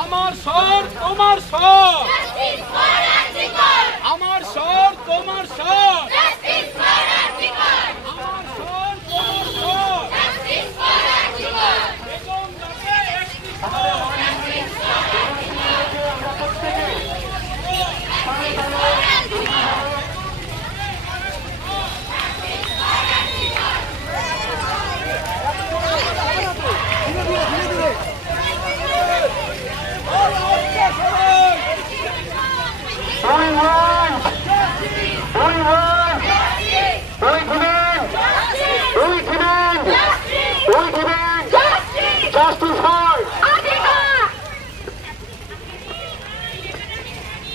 আমার স্বর তোমার স্বর, আমার স্বর তোমার স্বর, আমার স্বর তোমার স্বর।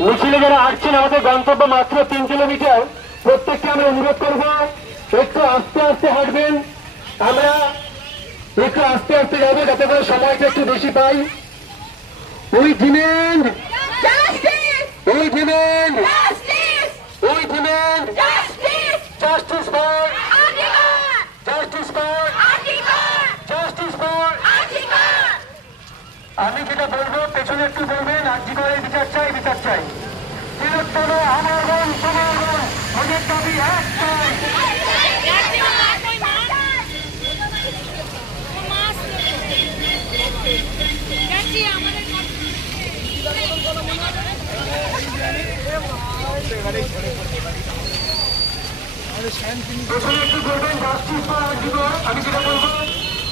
মিছিলে যারা আসছেন, আমাদের গন্তব্য মাত্র 3 কিলোমিটার। প্রত্যেককে আমরা অনুরোধ করব একটু আস্তে আস্তে হাঁটবেন, আমরা একটু আস্তে আস্তে যাবো যাতে করে সময়টা একটু বেশি পাই। We demand justice. We demand justice. We demand justice. Justice for Adhikar. Justice for Adhikar. Justice for Adhikar. আমি যেটা বলবো পেছনে একটু বলবেন, আর্জিকরের বিচার চাই, বিচার চাই। তিলোত্তম আমার বোন, তোমার বোন, ওদের দাবি একটাই। পেছনে একটু বলবেন জাস্টিস ফর আর্জিকর। আমি যেটা বলবো,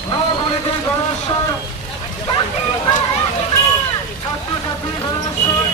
নো বলেছে গণস্বর, ছাত্রছাত্রী গণস্বর।